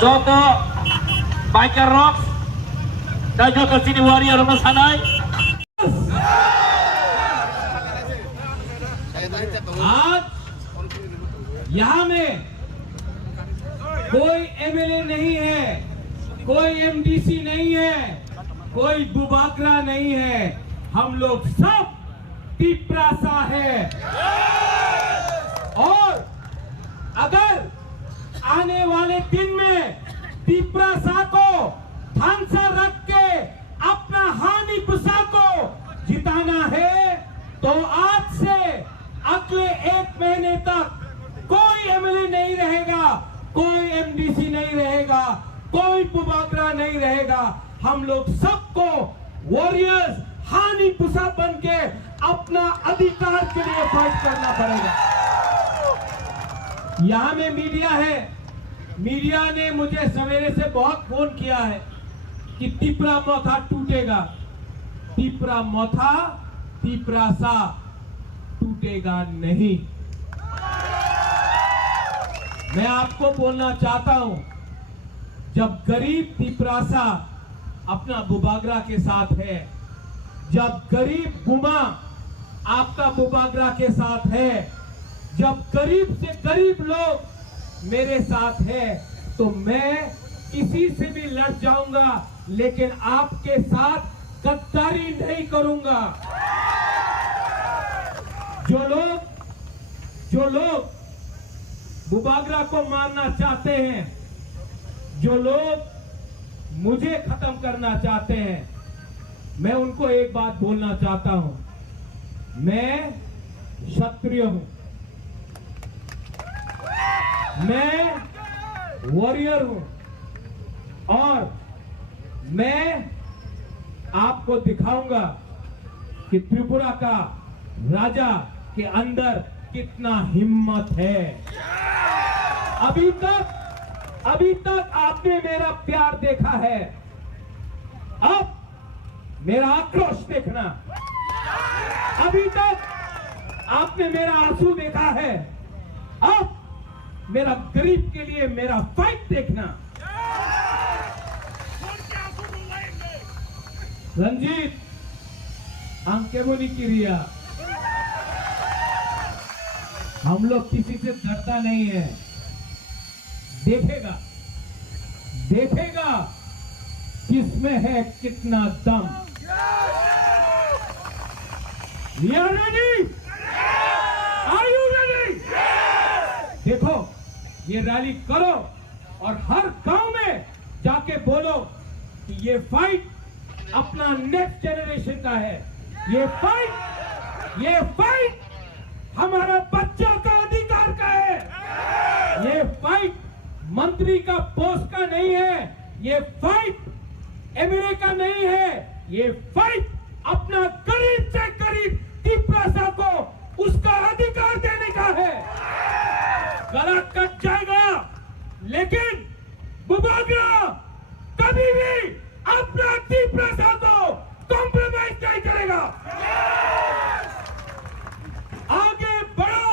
Joto Biker Rocks dan juga sini Warrior Rumah Sanai. आज यहाँ में कोई एमएलए नहीं है, कोई एमडीसी नहीं है, कोई बुबाकरा नहीं है, हम लोग सब तिपरासा है। और अगर आने वाले दिन में तिपरासा को ध्यान रख के अपना हानि पुसा को जिताना है तो आज से अगले 1 महीने तक कोई एमएलए नहीं रहेगा, कोई एमडीसी नहीं रहेगा, कोई बुबाकरा नहीं रहेगा। हम लोग सबको वॉरियर्स हानि पुसा बन के अपना अधिकार के लिए फाइट करना पड़ेगा। यहाँ में मीडिया है, मीडिया ने मुझे सवेरे से बहुत फोन किया है कि तिपरा मोथा टूटेगा। तिपरा मोथा तिपरासा टूटेगा नहीं। मैं आपको बोलना चाहता हूं, जब गरीब तिपरासा अपना बुबागरा के साथ है, जब गरीब गुमा आपका बुबागरा के साथ है, जब गरीब से गरीब लोग मेरे साथ है, तो मैं किसी से भी लड़ जाऊंगा, लेकिन आपके साथ गद्दारी नहीं करूंगा। जो लोग बुबागरा को मारना चाहते हैं, जो लोग मुझे खत्म करना चाहते हैं, मैं उनको एक बात बोलना चाहता हूं, मैं क्षत्रिय हूं, मैं वॉरियर हूं और मैं आपको दिखाऊंगा कि त्रिपुरा का राजा के अंदर कितना हिम्मत है। अभी तक आपने मेरा प्यार देखा है, अब मेरा आक्रोश देखना। अभी तक आपने मेरा आंसू देखा है, अब मेरा गरीब के लिए मेरा फाइट देखना। रंजीत अंकेमुनि की रिया, हम लोग किसी से डरता नहीं है। देखेगा किसमें है कितना दम। You ready? Are you ready? देखो, ये रैली करो और हर गांव में जाके बोलो कि ये फाइट अपना नेक्स्ट जनरेशन का है। ये फाइट हमारा बच्चों का अधिकार का है। ये फाइट मंत्री का पोस्ट का नहीं है, ये फाइट एमएलए का नहीं है, ये फाइट अपना गरीब से गरीब तिपरासा को उसका अधिकार देने का है। गला कट जाएगा, लेकिन बुबागरा कभी भी अपना तिपरासा को कॉम्प्रोमाइज नहीं करेगा। आगे बढ़ो,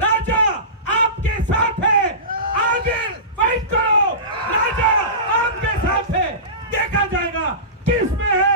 राजा आपके साथ है, आगे फाइट करो, राजा आपके साथ है। देखा जाएगा किसमें है